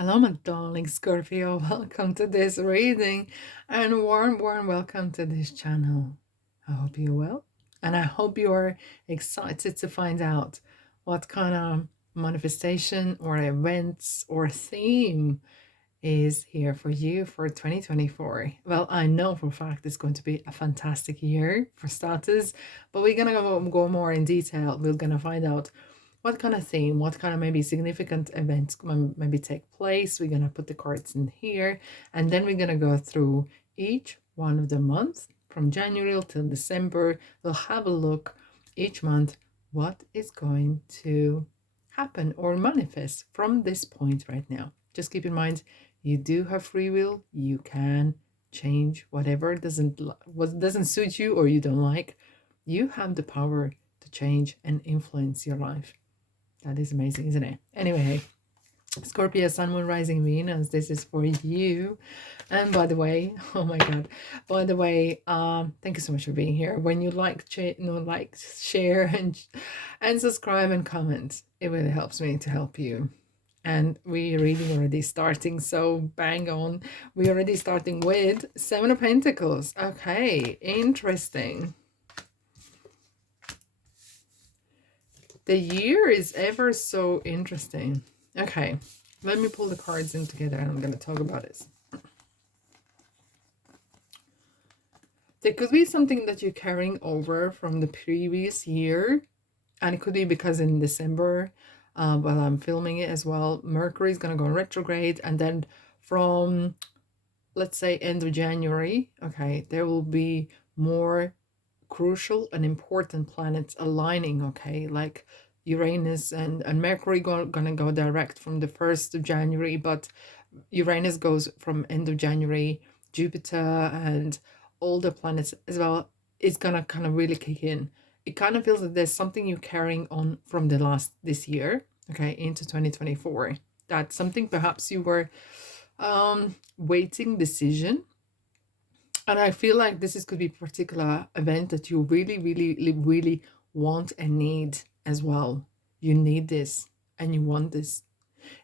Hello, my darling Scorpio. Welcome to this reading and warm welcome to this channel. I hope you're well and I hope you're excited to find out what kind of manifestation or events or theme is here for you for 2024. Well, I know for a fact it's going to be a fantastic year for starters, but we're going to go more in detail. We're going to find out what kind of theme, what kind of maybe significant events maybe take place. We're going to put the cards in here, and then we're going to go through each one of the months from January till December. We'll have a look each month what is going to happen or manifest from this point right now. Just keep in mind, you do have free will. You can change whatever doesn't suit you or you don't like. You have the power to change and influence your life. That is amazing, isn't it? Anyway, Scorpio, Sun, Moon, Rising, Venus, this is for you. And by the way, oh my God, by the way, thank you so much for being here. When you like, share, and subscribe and comment, it really helps me to help you. And we're reading already starting, so bang on. We're already starting with Seven of Pentacles. Okay, interesting. The year is ever so interesting. Okay, let me pull the cards in together and I'm going to talk about this. There could be something that you're carrying over from the previous year, and it could be because in December, while I'm filming it as well, Mercury is going to go retrograde, and then from, let's say, end of January, okay, there will be more crucial and important planets aligning, okay, like Uranus and Mercury gonna go direct from the 1st of January, but Uranus goes from end of January. Jupiter and all the planets as well is gonna kind of really kick in. It kind of feels that there's something you're carrying on from this year, okay, into 2024. That's something perhaps you were waiting decision. And I feel like this could be a particular event that you really want and need as well. You need this and you want this.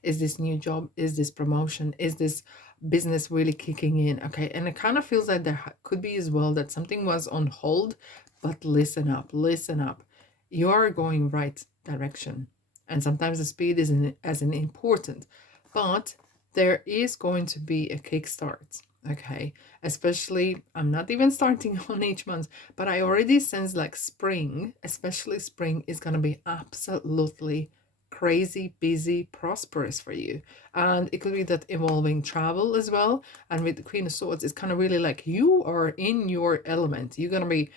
Is this new job? Is this promotion? Is this business really kicking in? Okay. And it kind of feels like there could be as well that something was on hold, but listen up, listen up. You are going right direction. And sometimes the speed isn't as important, but there is going to be a kickstart. Okay, especially I'm not even starting on each month, but I already sense like spring, especially spring, is going to be absolutely crazy, busy, prosperous for you. And it could be that involving travel as well. And with the Queen of Swords, it's kind of really like you are in your element. You're going to be,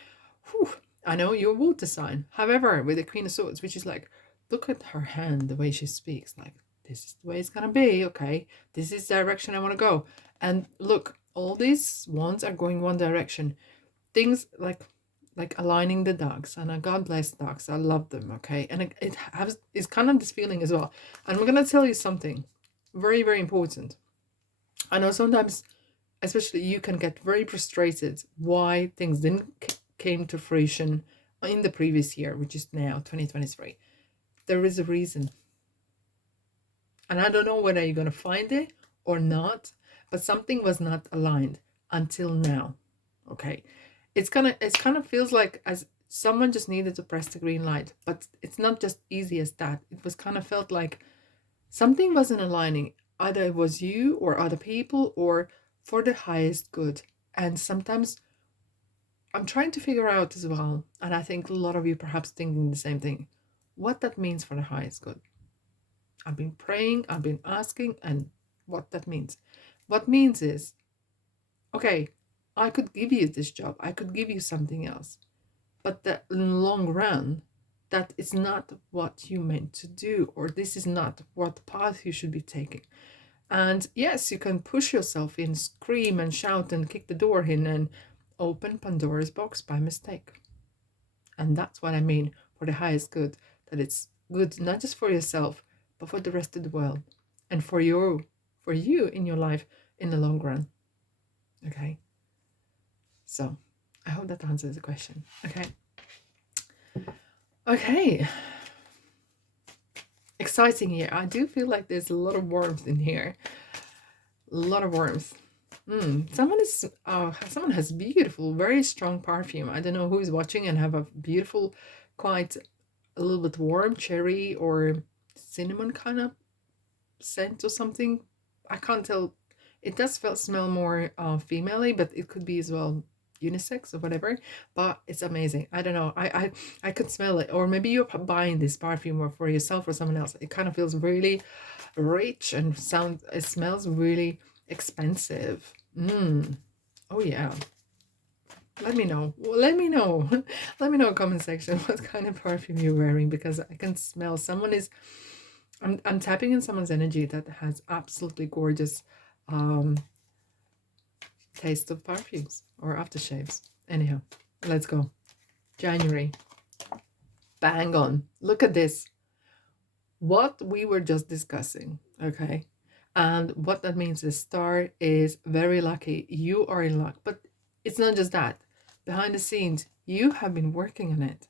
whew, I know you're a water sign. However, with the Queen of Swords, which is like, look at her hand, the way she speaks, like, this is the way it's going to be. Okay, this is the direction I want to go. And look, all these wands are going one direction. Things like aligning the dogs, and God bless dogs. I love them, okay? And it's kind of this feeling as well. And we're going to tell you something very, very important. I know sometimes, especially you can get very frustrated why things didn't came to fruition in the previous year, which is now 2023. There is a reason. And I don't know whether you're going to find it or not, but something was not aligned until now. Okay. It kind of feels like as someone just needed to press the green light, but it's not just easy as that. It was kind of felt like something wasn't aligning. Either it was you or other people or for the highest good. And sometimes I'm trying to figure out as well, and I think a lot of you perhaps thinking the same thing, what that means for the highest good. I've been praying, I've been asking, and what that means. What means is, okay, I could give you this job, I could give you something else, but that in the long run, that is not what you meant to do, or this is not what path you should be taking. And yes, you can push yourself in, scream and shout and kick the door in and open Pandora's box by mistake. And that's what I mean for the highest good, that it's good not just for yourself, but for the rest of the world and for you in your life in the long run. Okay. So I hope that answers the question. Okay. exciting year. I do feel like there's a lot of warmth in here. A lot of warmth. Someone has beautiful, very strong perfume. I don't know who's watching and have a beautiful, quite a little bit warm cherry or cinnamon kind of scent or something. I can't tell. It does smell more female-y, but it could be as well unisex or whatever. But it's amazing. I don't know. I could smell it. Or maybe you're buying this perfume or for yourself or someone else. It kind of feels really rich and it smells really expensive. Oh yeah. Let me know. Let me know. Let me know in comment section what kind of perfume you're wearing, because I can smell someone is I'm tapping in someone's energy that has absolutely gorgeous taste of perfumes or aftershaves. Anyhow, let's go. January. Bang on. Look at this. What we were just discussing, okay? And what that means, the star is very lucky. You are in luck. But it's not just that. Behind the scenes, you have been working on it.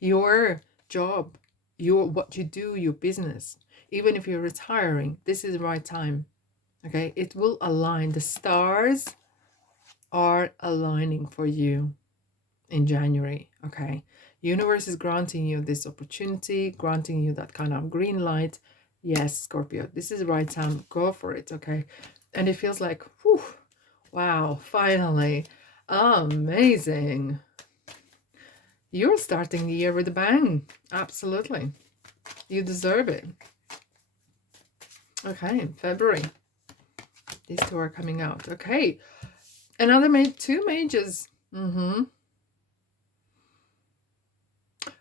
Your job, what you do, your business. Even if you're retiring, this is the right time. Okay? It will align. The stars are aligning for you in January. Okay? Universe is granting you this opportunity, granting you that kind of green light. Yes, Scorpio, this is the right time. Go for it, okay? And it feels like, whew, wow, finally. Amazing. You're starting the year with a bang. Absolutely. You deserve it. Okay, February. These two are coming out. Okay. Another two mages.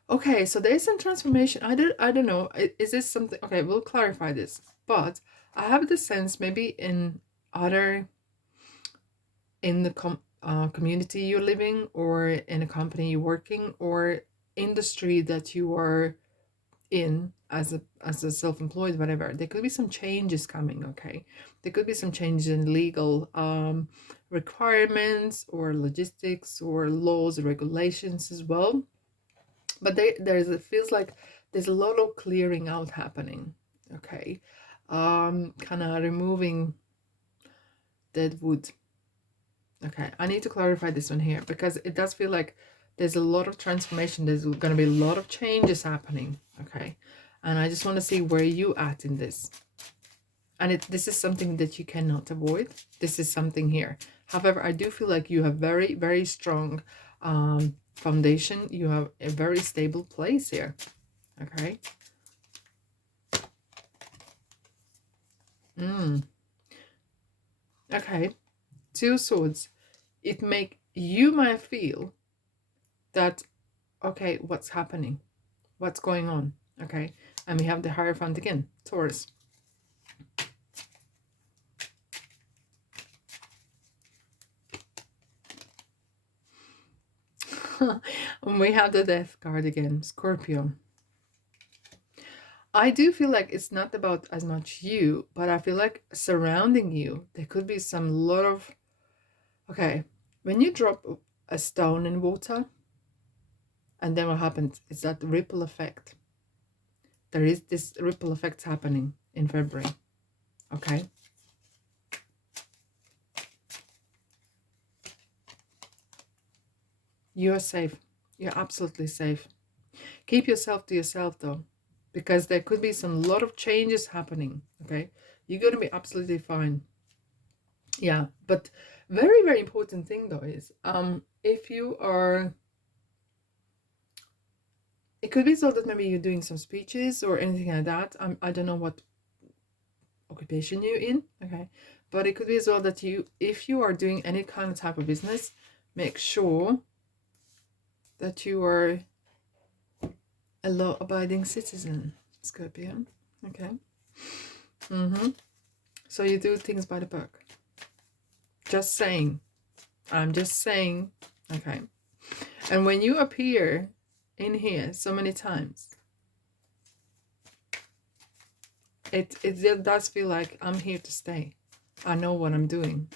Okay, so there's some transformation. I don't know. Is this something? Okay, we'll clarify this. But I have the sense maybe in the community you're living, or in a company you're working, or industry that you are in as a self-employed, whatever, there could be some changes coming. Okay, there could be some changes in legal requirements or logistics or laws or regulations as well. But it feels like there's a lot of clearing out happening. Okay, kind of removing dead wood. Okay, I need to clarify this one here, because it does feel like there's a lot of transformation. There's going to be a lot of changes happening. Okay, and I just want to see where you at in this. And this is something that you cannot avoid. This is something here. However, I do feel like you have very, very strong foundation. You have a very stable place here. Okay. Okay. Two swords. You might feel that, okay, what's happening? What's going on? Okay. And we have the Hierophant again, Taurus. And we have the Death card again, Scorpio. I do feel like it's not about as much you, but I feel like surrounding you, there could be some lot of, okay, when you drop a stone in water, and then what happens is that ripple effect. There is this ripple effect happening in February. Okay. You are safe. You're absolutely safe. Keep yourself to yourself though, because there could be some lot of changes happening. Okay. You're going to be absolutely fine. Yeah. But very, very important thing though is, if you are, it could be so that maybe you're doing some speeches or anything like that. I don't know what occupation you're in. Okay. But it could be as well that if you are doing any kind of type of business, make sure that you are a law-abiding citizen, Scorpio. Okay. So you do things by the book. Just saying. I'm just saying. Okay. And when you appear in here so many times, it does feel like I'm here to stay. I know what I'm doing.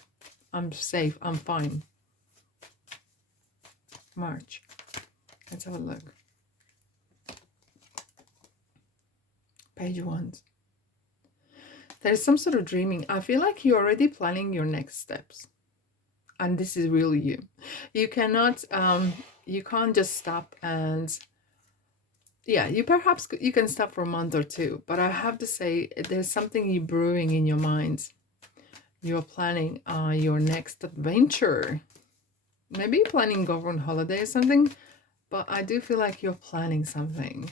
I'm safe. I'm fine. March. Let's have a look. Page of Wands. There's some sort of dreaming. I feel like you're already planning your next steps. And this is really you. You cannot, you can't just stop and, yeah, you can stop for a month or two. But I have to say, there's something you brewing in your mind. You're planning your next adventure. Maybe you're planning go on holiday or something. But I do feel like you're planning something.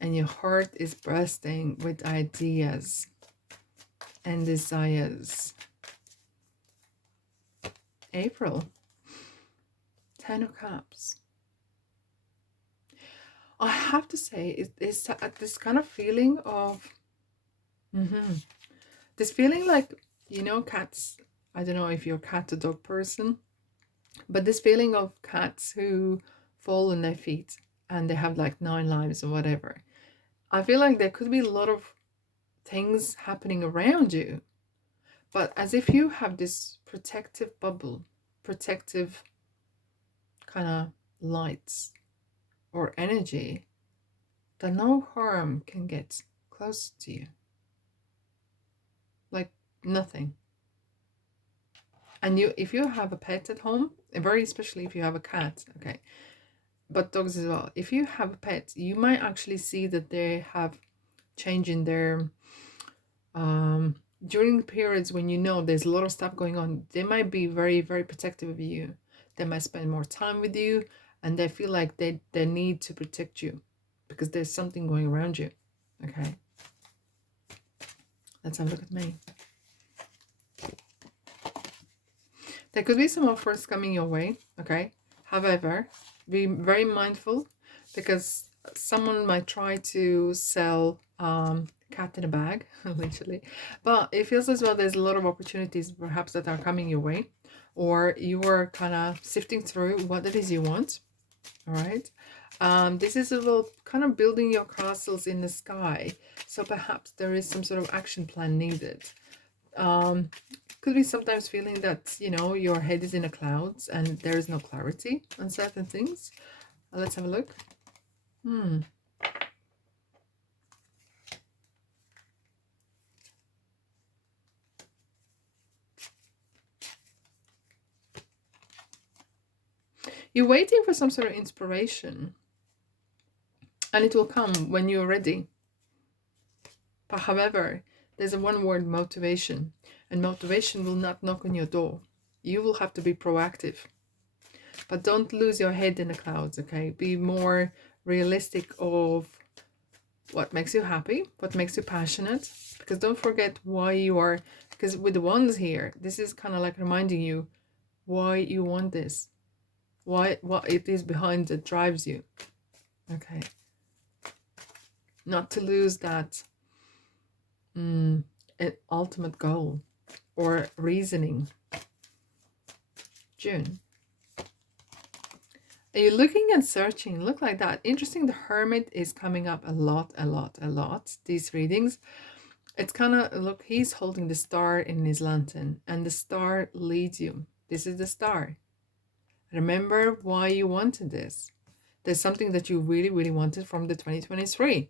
And your heart is bursting with ideas and desires. April. 10 of Cups. I have to say, it's this kind of feeling of... This feeling like, you know, cats. I don't know if you're a cat or dog person. But this feeling of cats who fall on their feet. And they have like 9 lives or whatever. I feel like there could be a lot of things happening around you. But as if you have this protective bubble, protective kind of lights or energy, that no harm can get close to you. Like nothing. And if you have a pet at home, very especially if you have a cat, okay, but dogs as well, if you have a pet, you might actually see that they have change in their during periods when you know there's a lot of stuff going on. They might be very, very protective of you. They might spend more time with you, and they feel like they need to protect you because there's something going around you. Okay, let's have a look at me. There could be some offers coming your way, okay? However, be very mindful because someone might try to sell cat in a bag, literally. But it feels as well there's a lot of opportunities perhaps that are coming your way, or you are kind of sifting through what it is you want, all right? This is about kind of building your castles in the sky. So perhaps there is some sort of action plan needed. Could be sometimes feeling that, you know, your head is in the clouds and there is no clarity on certain things. Let's have a look. You're waiting for some sort of inspiration, and it will come when you're ready. But however, there's a one word: motivation, and motivation will not knock on your door. You will have to be proactive. But don't lose your head in the clouds, okay? Be more realistic of what makes you happy, what makes you passionate, because don't forget why you are, because with the Wands here, this is kind of like reminding you why you want this, what it is behind that drives you, okay? Not to lose that ultimate goal or reasoning. June. Are you looking and searching? Look like that. Interesting, the Hermit is coming up a lot, these readings. It's kind of, look, he's holding the star in his lantern, and the star leads you. This is the star. Remember why you wanted this. There's something that you really, really wanted from the 2023.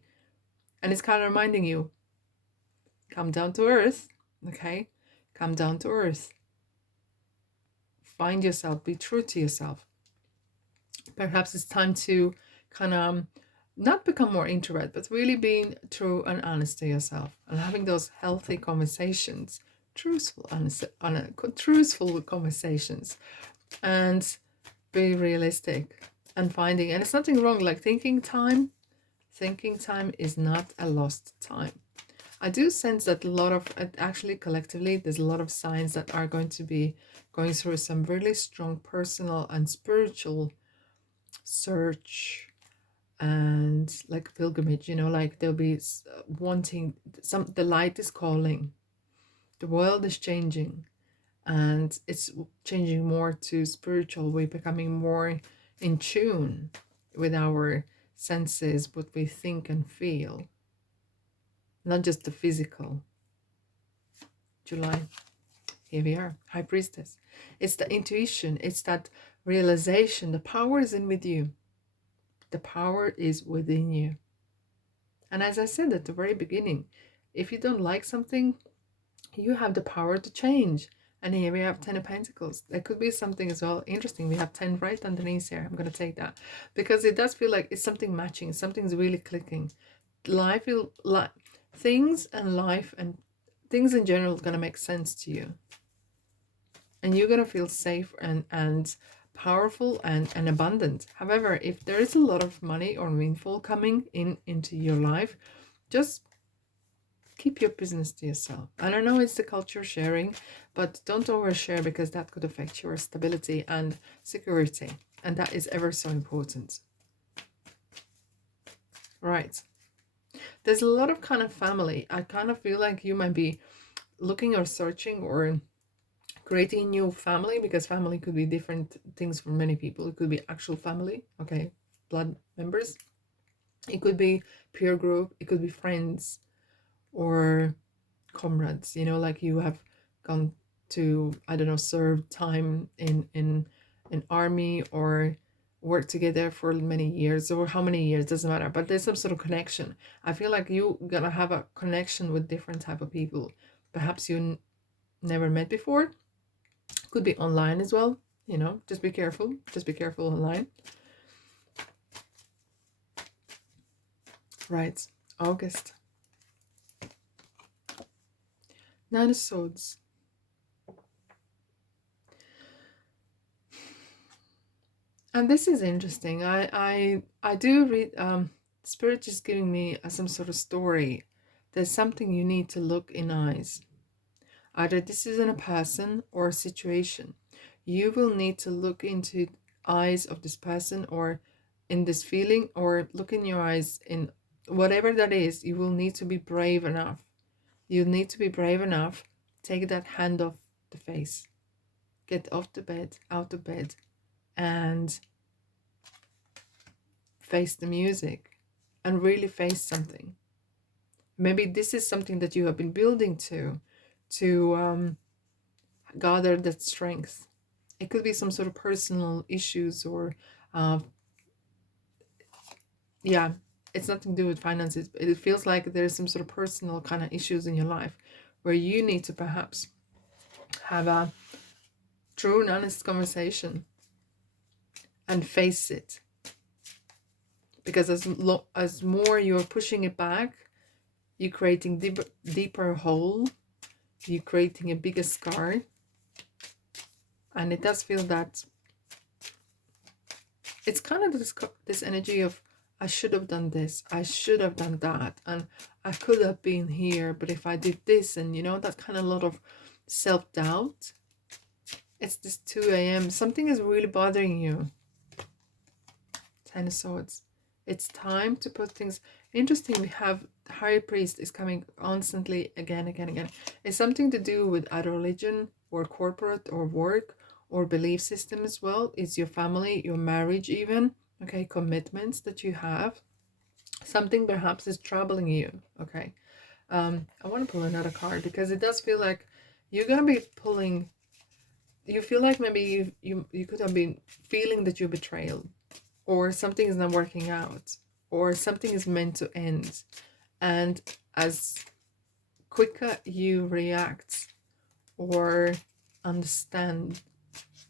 And it's kind of reminding you, come down to earth, okay? Come down to earth. Find yourself, be true to yourself. Perhaps it's time to kind of not become more introvert, but really being true and honest to yourself and having those healthy conversations, truthful conversations, and be realistic and finding, and it's nothing wrong, like thinking time is not a lost time. I do sense that a lot of, actually collectively, there's a lot of signs that are going to be going through some really strong personal and spiritual search and like pilgrimage, you know, like they'll be wanting the light is calling, the world is changing, and it's changing more to spiritual. We're becoming more in tune with our senses, what we think and feel, not just the physical. July, here we are, High Priestess. It's the intuition, it's that realization. The power is in with you. The power is within you. And as I said at the very beginning, if you don't like something, you have the power to change. And here we have 10 of Pentacles. That could be something as well interesting. We have 10 right underneath here. I'm going to take that because it does feel like it's something matching. Something's really clicking. Life will, things and life and things in general is going to make sense to you. And you're going to feel safe and powerful and abundant. However, if there is a lot of money or windfall coming into your life, just keep your business to yourself. I don't know, it's the culture sharing, but don't overshare because that could affect your stability and security. And that is ever so important. Right. There's a lot of kind of family. I kind of feel like you might be looking or searching or creating a new family, because family could be different things for many people. It could be actual family, okay, blood members. It could be peer group. It could be friends or comrades, you know, like you have gone to, I don't know, serve time in an army or work together for many years, or how many years, doesn't matter, but there's some sort of connection. I feel like you gonna have a connection with different type of people, perhaps you never met before. Could be online as well, you know, just be careful online. Right. August. Nine of Swords. And this is interesting. I do read, Spirit is giving me some sort of story. There's something you need to look in eyes. Either this is in a person or a situation. You will need to look into eyes of this person or in this feeling, or look in your eyes in whatever that is. You will need to be brave enough. You need to be brave enough. Take that hand off the face. Get off the bed, out of bed, and face the music and really face something. Maybe this is something that you have been building to gather that strength. It could be some sort of personal issues or yeah, it's nothing to do with finances. It feels like there's some sort of personal kind of issues in your life where you need to perhaps have a true and honest conversation and face it. Because as more you're pushing it back, you're creating deeper hole, you're creating a bigger scar. And it does feel that it's kind of this energy of, I should have done this, I should have done that, and I could have been here, but if I did this, and you know, that kind of lot of self-doubt. It's this 2 a.m. Something is really bothering you. 10 of Swords. It's time to put things... Interesting, we have High Priest is coming constantly again. It's something to do with either religion or corporate or work or belief system as well. It's your family, your marriage even. Okay, commitments that you have. Something perhaps is troubling you. Okay. I want to pull another card because it does feel like you're going to be pulling... You feel like maybe you could have been feeling that you're betrayed, or something is not working out, or something is meant to end. And as quicker you react or understand,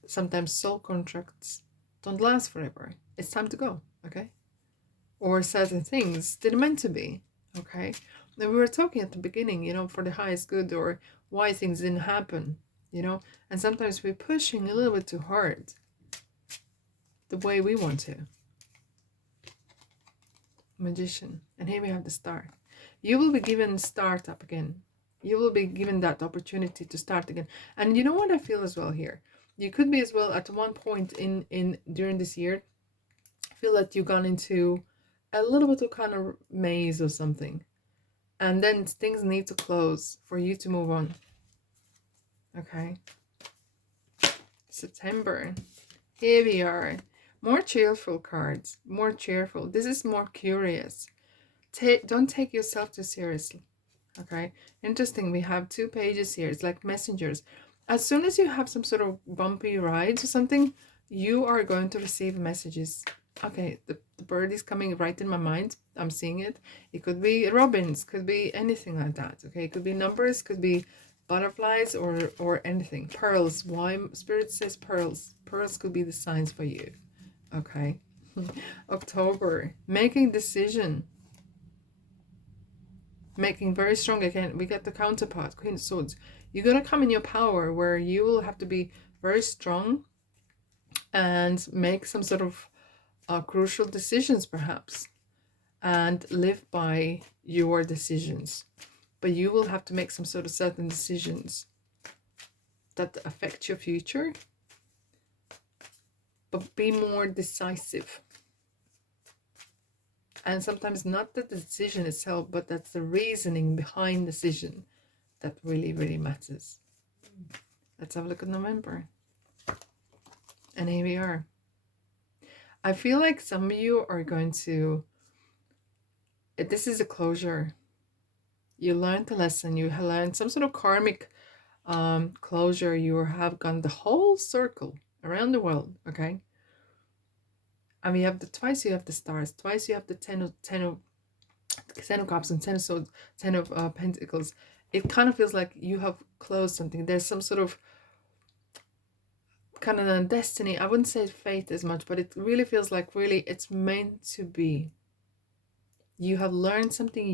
sometimes soul contracts don't last forever. It's time to go, okay? Or certain things didn't meant to be, okay? And we were talking at the beginning, you know, for the highest good, or why things didn't happen, you know? And sometimes we're pushing a little bit too hard the way we want to. Magician. And here we have the Star. You will be given startup again. You will be given that opportunity to start again. And you know what I feel as well here? You could be as well at one point in during this year, feel that you've gone into a little bit of kind of maze or something. And then things need to close for you to move on. Okay. September. Here we are. More cheerful cards. More cheerful. This is more curious. Don't take yourself too seriously. Okay. Interesting. We have 2 pages here. It's like messengers. As soon as you have some sort of bumpy ride or something, you are going to receive messages. Okay, the bird is coming right in my mind. I'm seeing it. It could be robins, could be anything like that. Okay, it could be numbers, could be butterflies, or anything. Pearls. Why Spirit says pearls? Pearls could be the signs for you. Okay. October, making decision, making very strong. Again, we get the counterpart, Queen of Swords. You're gonna come in your power where you will have to be very strong and make some sort of crucial decisions, perhaps, and live by your decisions. But you will have to make some sort of certain decisions that affect your future, but be more decisive. And sometimes not the decision itself, but that's the reasoning behind the decision that really, really matters. Let's have a look at November. And here we are. I feel like some of you are going to, this is a closure. You learned the lesson. You have learned some sort of karmic closure. You have gone the whole circle around the world, okay? And we have the twice you have the stars, twice you have the ten of cups and 10 of swords, 10 of pentacles. It kind of feels like you have closed something. There's some sort of kind of a destiny. I wouldn't say fate as much, but it really feels like really it's meant to be. You have learned something,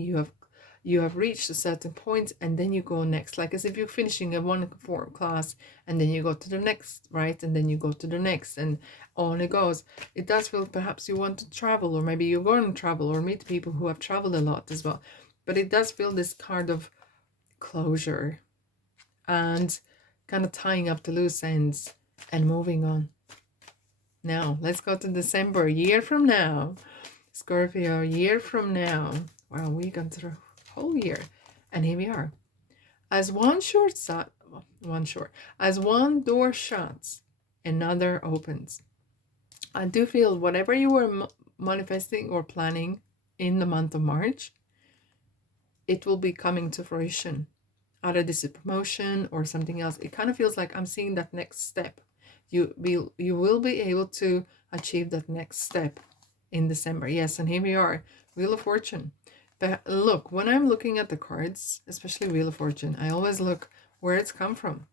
you have reached a certain point, and then you go next, like as if you're finishing a one form class, and then you go to the next, right? And then you go to the next, and on it goes. It does feel perhaps you want to travel, or maybe you're going to travel or meet people who have traveled a lot as well. But it does feel this kind of closure and kind of tying up the loose ends and moving on. Now, let's go to December, a year from now. Scorpio, a year from now. Wow, we gone through a whole year. And here we are. As one door shuts, another opens. I do feel whatever you were manifesting or planning in the month of March, it will be coming to fruition. Either this is promotion or something else. It kind of feels like I'm seeing that next step. You will be able to achieve that next step in December. Yes, and here we are, Wheel of Fortune. But look, when I'm looking at the cards, especially Wheel of Fortune, I always look where it's come from.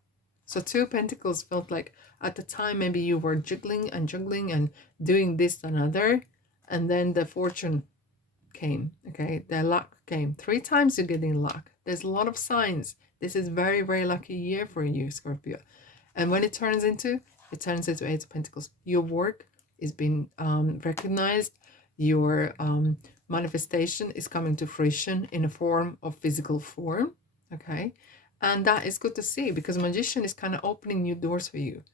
So 2 of Pentacles felt like at the time maybe you were juggling and doing this and another, and then the fortune came, okay? The luck came. 3 times you're getting luck. There's a lot of signs. This is very, very lucky year for you, Scorpio. And when it turns into 8 of Pentacles. Your work is being recognized. Your manifestation is coming to fruition in a form of physical form, okay? And that is good to see, because Magician is kind of opening new doors for you.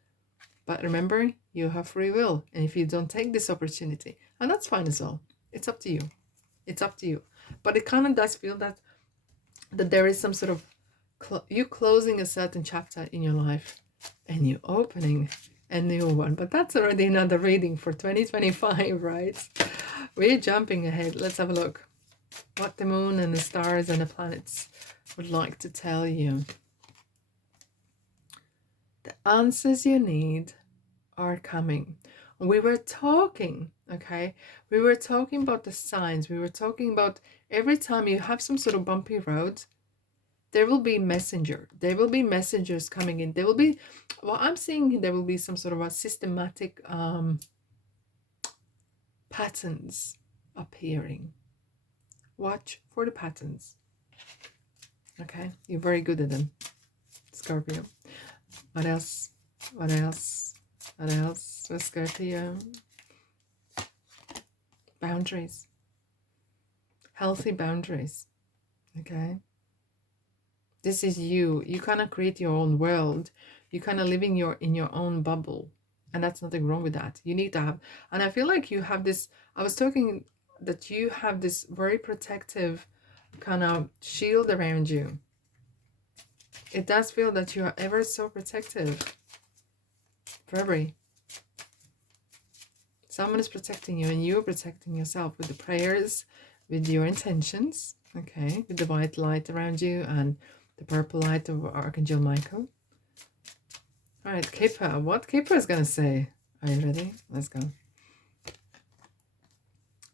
But remember, you have free will. And if you don't take this opportunity, and that's fine as well. It's up to you. It's up to you. But it kind of does feel that there is some sort of you closing a certain chapter in your life and you opening a new one. But that's already another reading for 2025, right? We're jumping ahead. Let's have a look what the moon and the stars and the planets would like to tell you. The answers you need are coming. We were talking, okay? We were talking about the signs. We were talking about every time you have some sort of bumpy road, there will be messenger. There will be messengers coming in. There will be, well, I'm seeing there will be some sort of a systematic patterns appearing. Watch for the patterns. Okay, you're very good at them, Scorpio. What else? What else? What else for Scorpio? Boundaries. Healthy boundaries. Okay. This is you. You kind of create your own world. You kind of living in your own bubble. And that's nothing wrong with that. You need to have, and I feel like you have this, I was talking that you have this very protective kind of shield around you. It does feel that you are ever so protective. Very. Someone is protecting you and you're protecting yourself with the prayers, with your intentions, okay, with the white light around you and the purple light of Archangel Michael. All right, Kipper. What Kipper is going to say? Are you ready? Let's go.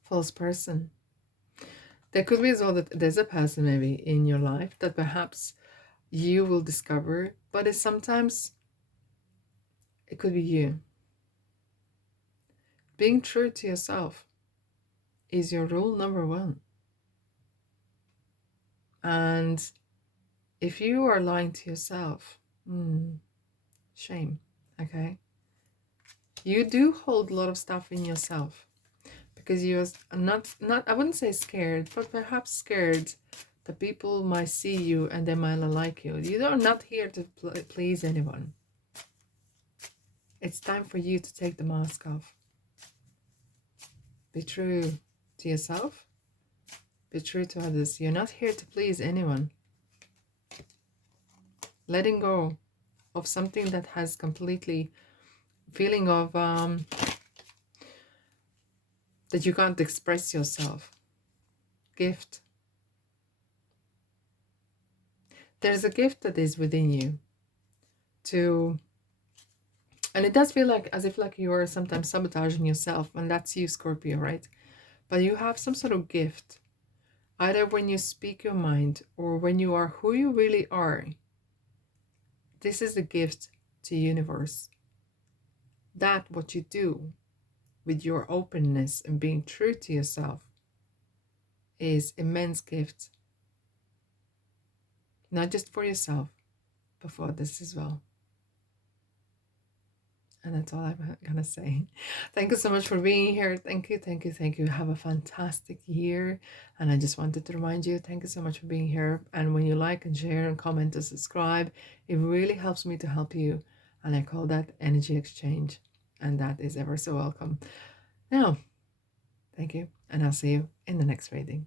false person. There could be as well that there's a person maybe in your life that perhaps you will discover, but it's sometimes it could be you. Being true to yourself is your rule number one. And if you are lying to yourself, shame, okay? You do hold a lot of stuff in yourself because you're not I wouldn't say scared, but perhaps scared that people might see you and they might not like you. You are not here to please anyone. It's time for you to take the mask off. Be true to yourself. Be true to others. You're not here to please anyone. Letting go of something that has completely feeling of that you can't express yourself. Gift. There's a gift that is within you to, and it does feel like as if like you are sometimes sabotaging yourself, and that's you, Scorpio, right? But you have some sort of gift, either when you speak your mind or when you are who you really are. This is the gift to the universe. That what you do with your openness and being true to yourself is immense gift. Not just for yourself, but for others as well. And that's all I'm gonna say. Thank you so much for being here. Thank you, thank you, thank you. Have a fantastic year. And I just wanted to remind you, thank you so much for being here. And when you like and share and comment and subscribe, it really helps me to help you. And I call that energy exchange. And that is ever so welcome. Now, thank you. And I'll see you in the next reading.